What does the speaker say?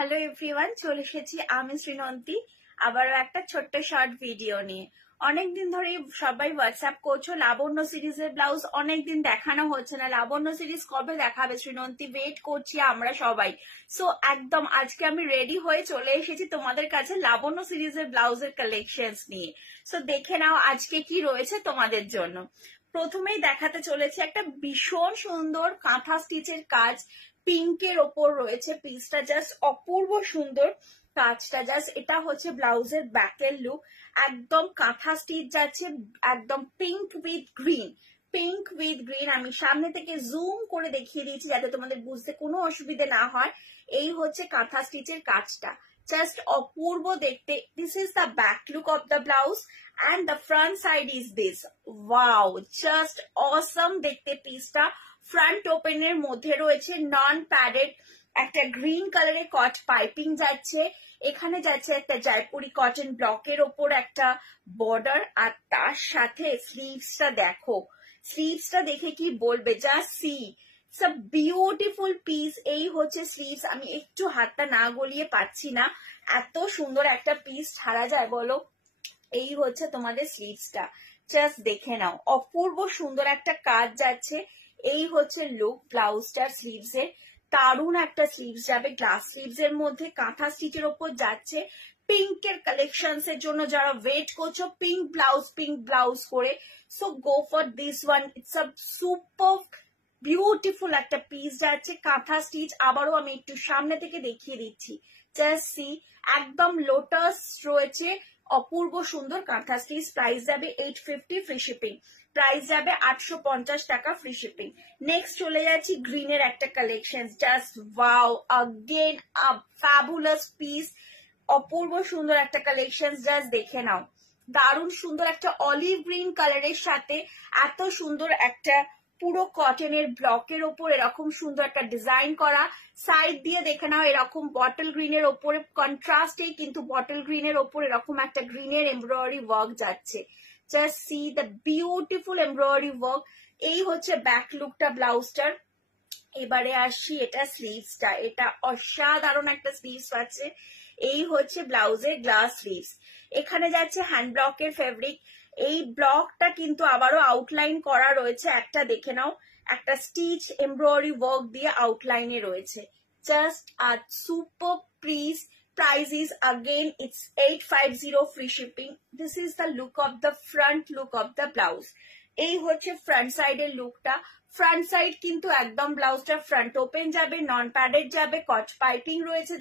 Hello everyone, চলে এসেছি আমি শ্রীনন্তী আবারও একটা ছোট্ট শর্ট ভিডিও নিয়ে। অনেকদিন ধরে সবাই হোয়াটসঅ্যাপ করছো লাবণ্য সিরিজের ব্লাউজ অনেকদিন দেখানো হচ্ছে না। লাবণ্য সিরিজ কবে দেখাবে শ্রীনন্তী? ওয়েট করছি আমরা সবাই। সো একদম আজকে আমি রেডি হয়ে চলে এসেছি তোমাদের কাছে লাবণ্য সিরিজের ব্লাউজের কালেকশনস নিয়ে। সো দেখে নাও আজকে কি রয়েছে তোমাদের জন্য। প্রথমেই দেখাতে চলেছে একটা ভীষণ সুন্দর কাঁথা স্টিচের কাজ, পিঙ্কের ওপর রয়েছে। পিসটা জাস্ট অপূর্ব সুন্দর, কাজটা জাস্ট। এটা হচ্ছে ব্লাউজের ব্যাকের লুক, একদম কাঁথা স্টিচ যাচ্ছে, একদম pink with green. Pink with green আমি সামনে থেকে জুম করে দেখিয়ে দিয়েছি যাতে তোমাদের বুঝতে কোনো অসুবিধে না হয়। এই হচ্ছে কাঁথা স্টিচের কাজটা, জাস্ট অপূর্ব দেখতে। This is the back look of the blouse and the front side is this. Wow, just awesome দেখতে পিসটা। ফ্রন্ট ওপেনের মধ্যে রয়েছে নন প্যাডেড একটা গ্রিন কালারের কট পাইপিং যাচ্ছে। এখানে যাচ্ছে একটা জয়পুরি কটন ব্লকের ওপর একটা বর্ডার, আর তার সাথে স্লিভসটা দেখো। স্লিভসটা দেখে কি বলবে, just see, it's a beautiful piece. এই হচ্ছে স্লিভস। আমি একটু হাতটা না গলিয়ে পাচ্ছি না, এত সুন্দর একটা পিস ছাড়া যায় বলো। এই হচ্ছে তোমাদের স্লিভসটা, জাস্ট দেখে নাও, অপূর্ব সুন্দর একটা কাজ যাচ্ছে। এই হচ্ছে লুক ব্লাউজটার স্লিভস এর। দারুণ একটা স্লিভস যাবে, গ্লাস স্লিভস এর মধ্যে কাঁথা স্টিচের ওপর যাচ্ছে। পিঙ্কের কালেকশনস এর জন্য যারা ওয়েট করছো পিঙ্ক ব্লাউজ করে, so go for this one. It's a super beautiful একটা পিস যাচ্ছে, কাঁথা স্টিচ। আবারও আমি একটু সামনে থেকে দেখিয়ে দিচ্ছি, জাস্ট সি, একদম লোটাস রয়েছে, অপূর্ব সুন্দর কাঁথা স্টিচ। প্রাইস যাবে 850 ফ্রি শিপিং, প্রাইস যাবে 850 টাকা ফ্রি শিপিং। নেক্সট চলে যাচ্ছি গ্রিনের একটা কালেকশন, জাস্ট ওয়াও, अगेन আ ফ্যাবুলাস পিস, অপূর্ব সুন্দর একটা কালেকশন, জাস্ট দেখে নাও। দারুণ সুন্দর একটা অলিভ গ্রিন কালারের সাথে এত সুন্দর একটা পুরো কটনের ব্লকের ওপর এরকম সুন্দর একটা ডিজাইন করা। সাইড দিয়ে দেখে নাও এরকম বটল গ্রিনের ওপরে কন্ট্রাস্টেই কিন্তু বটল গ্রিনের ওপর এরকম একটা গ্রিনের এমব্রয়ডারি ওয়ার্ক যাচ্ছে। Just see the beautiful embroidery work. এই হচ্ছে ব্যাক লুকটা ব্লাউজটার। এবারে আসি এটা স্লিভসটা, এটা অসাধারণ একটা স্লিভস আছে। এই হচ্ছে ব্লাউজের গ্লাস স্লিভস। এখানে যাচ্ছে হ্যান্ড ব্লকের ফেব্রিক। এই ব্লকটা কিন্তু আবারও আউটলাইন করা রয়েছে, একটা দেখে নাও, একটা স্টিচ এমব্রয়ডারি ওয়ার্ক দিয়ে আউটলাইনে রয়েছে। Just a super piece. Price is again it's 850 free shipping. This is the look of the front look of the blouse. এই হচ্ছে ফ্রন্ট সাইডের লুকটা। ফ্রন্ট সাইড কিন্তু একদম ব্লাউজটা ফ্রন্ট ওপেন যাবে, নন প্যাডেড যাবে, কট পাইপিং রয়েছে।